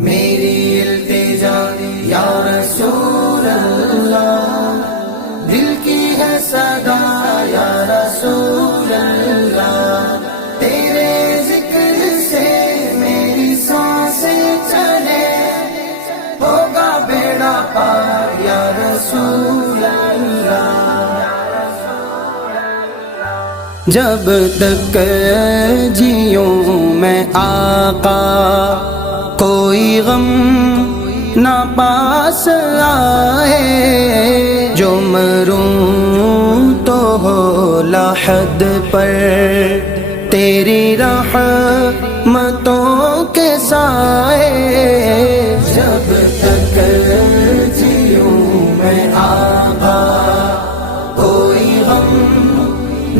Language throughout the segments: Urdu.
میری التجا یا رسول اللہ، دل کی ہے صدا یا رسول اللہ، تیرے ذکر سے میری سانسیں چلے، ہوگا بیڑا پار یا رسول اللہ۔ جب تک جیوں میں آقا، کوئی غم نہ پاس آئے، جو مروں تو ہو لحد پر تیری رحمتوں کے سائے۔ جب تک جیوں میں آقا، کوئی غم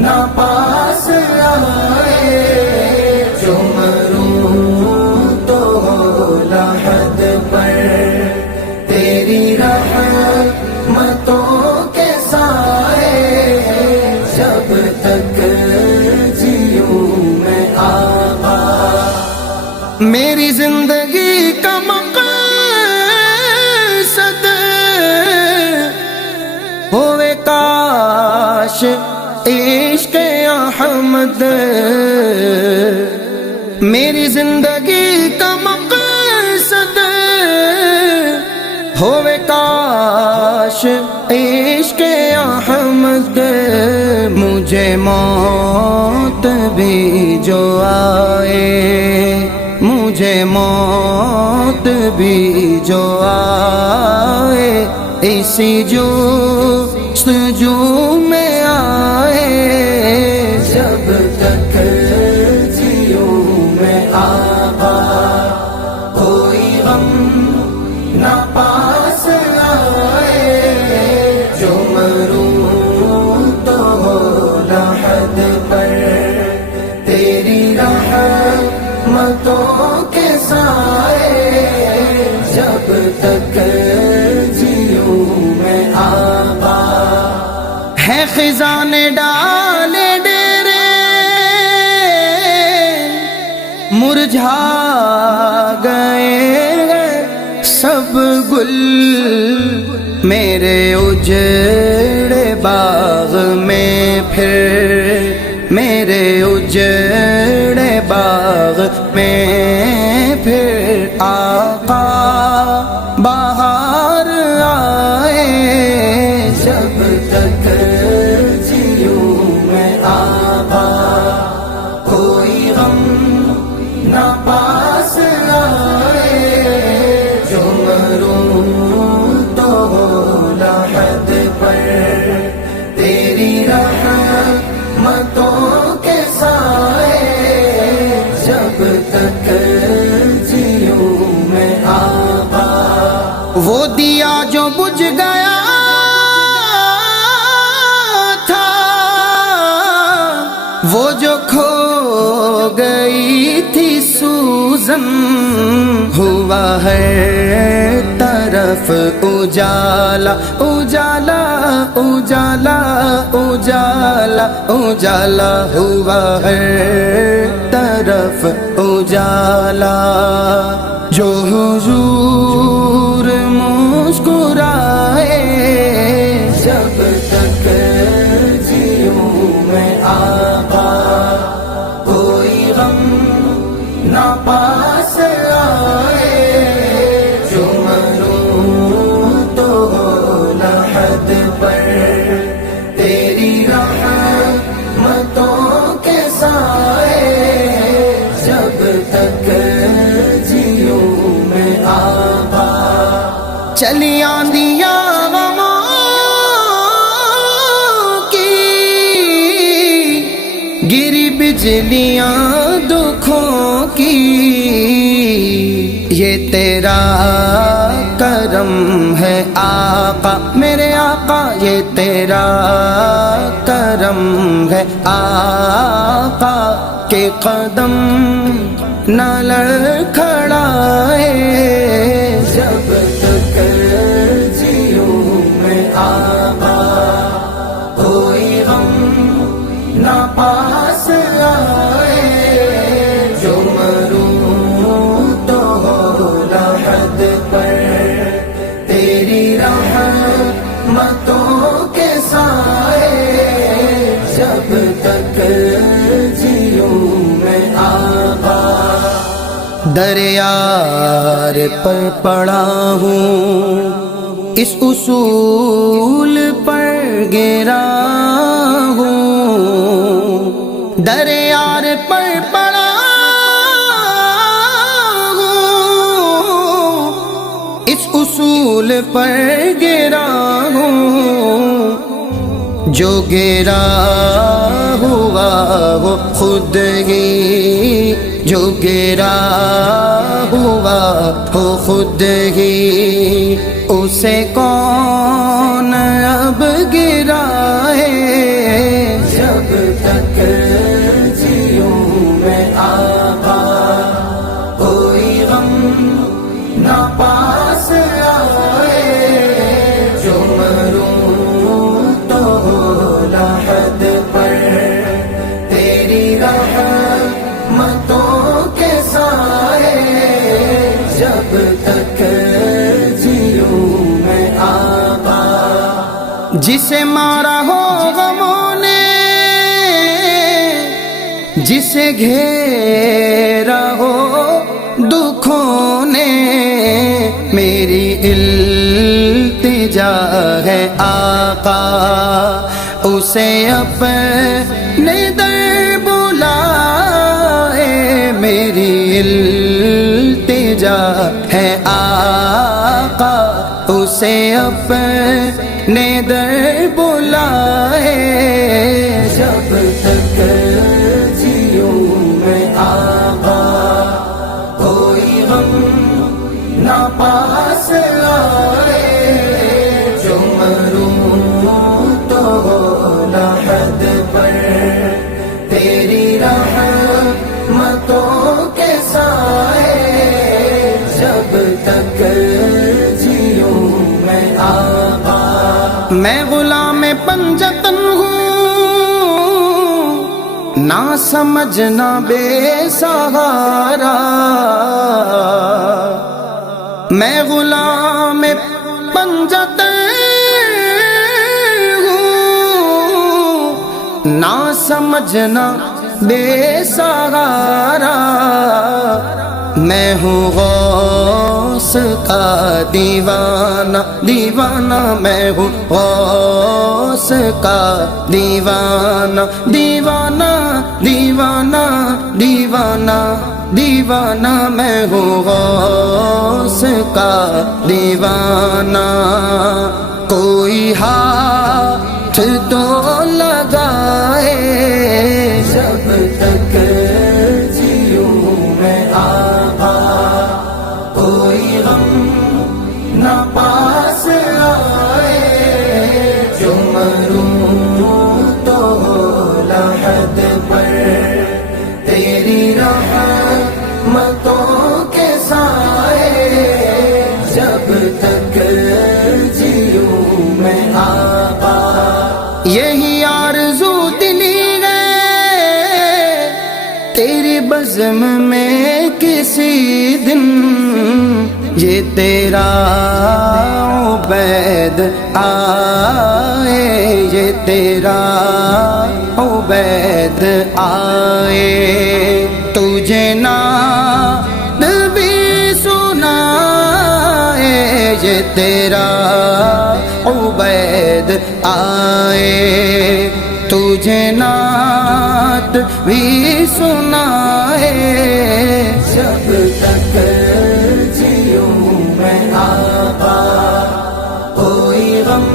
نہ پاس آئے، جو مروں لحد پر تیری رحمتوں کے سائے۔ جب تک جیوں میں آقا، میری زندگی کا مقصد ہوئے کاش عشق احمد، میری زندگی کا مقصد ہوئے کاش عشق احمد، مجھے موت بھی جو آئے، مجھے موت بھی جو آئے، اسی جستجو میں آئے۔ جب تک آقا، کوئی غم نہ پاس آئے، جو مروں تو ہو لحد پر تیری رحمتوں کے سائے۔ جب تک جیوں میں آقا، ہے خزاں نے ڈالے مرجھا گئے سب گل، میرے اجڑے باغ میں پھر، میرے اجڑے باغ میں پھر آقا بہار آئے۔ جب تک جیوں میں آقا، کوئی غم نہ پاس آئے، جو مروں تو ہو لحد پر تیری رحمتوں کے سائے۔ جب تک جیوں میں آقا، وہ دیا جو بجھ گیا تھا، وہ جو کھو گئی تھی سوزن، ہوا ہے طرف اجالا اجالا اجالا اجالا اجالا، ہوا ہے طرف اجالا، جو حضور مسکرائے۔ جب تک جیوں میں آقا، کوئی غم نہ پاس آئے، جو مروں تو ہو لحد پر تیری رحمتوں کے سائے۔ جب تک جیوں میں آقا، چلی آندیاں گری بجلیاں دکھوں کی، یہ تیرا کرم ہے آقا میرے آقا، یہ تیرا کرم ہے آقا، کہ قدم نہ لڑکھڑائے۔ جب تک جیوں میں دریار پر پڑا ہوں، اس اصول پر گرا ہوں، دریار پر پڑا ہوں، اس اصول پر گرا ہوں، جو گرا ہوا وہ خود ہی، جو گرا ہوا ہو خود ہی، اسے کون اب گرائے؟ جب تک جیوں میں آقا کوئی غم نہ پاس آئے، جو مروں تو لحد پر تیری رحمتوں کے سائے، جب تک جیوں میں آقا، جسے مارا ہو غموں نے، جسے گھیرا ہو دکھوں نے، میری التجا ہے آقا، اسے اپنے در بلائے، میری التجا ہے آقا، اسے اپنے در بلائے، جب تک جیوں میں آقا کوئی غم نہ پاس آئے، جو مروں تو لحد پر تیری رحمتوں کے سائے، جب تک جیوں میں آقا، میں غلام پنجتن ہوں، نہ سمجھنا بے سہارا، میں غلام پنجتن ہوں، نہ سمجھنا بے سہارا، میں ہوں غوث کا دیوانہ، دیوانہ میں ہوں غوث کا دیوانہ، دیوانہ دیوانہ دیوانہ دیوانہ، میں ہوں غوث کا دیوانہ، کوئی ہاتھ تو لگائے، جب تک جیوں میں آقا کوئی غم نہ پاس آئے، جو مروں تو لحد پر تیری رحمتوں کے سائے، جب تک جیوں میں آقا، یہی آرزو دلی ہے تیری بزم میں کسی دن، یہ تیرا عبید آئے، یہ تیرا عبید آئے، تجھے نعت بھی سنائے، یہ تیرا عبید آئے، تجھے نعت بھی سنائے، جب تک جیوں میں آقا کوئی غم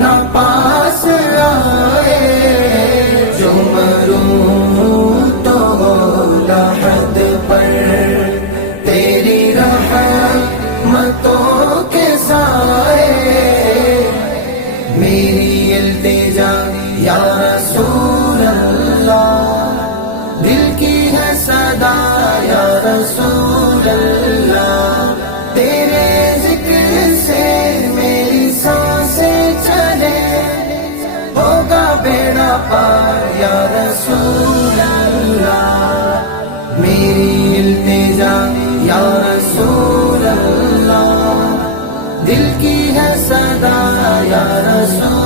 نہ پاس آئے، جو مروں تو لحد پر تیری رحمتوں کے سائے، میری التجا یا رسول اللہ، دل کی ہے صدا یا رسول اللہ، تیرے ذکر سے میری سانسیں چلے، ہوگا بیڑا پار یا رسول اللہ، میری التجا یا رسول اللہ، دل کی ہے صدا یا رسول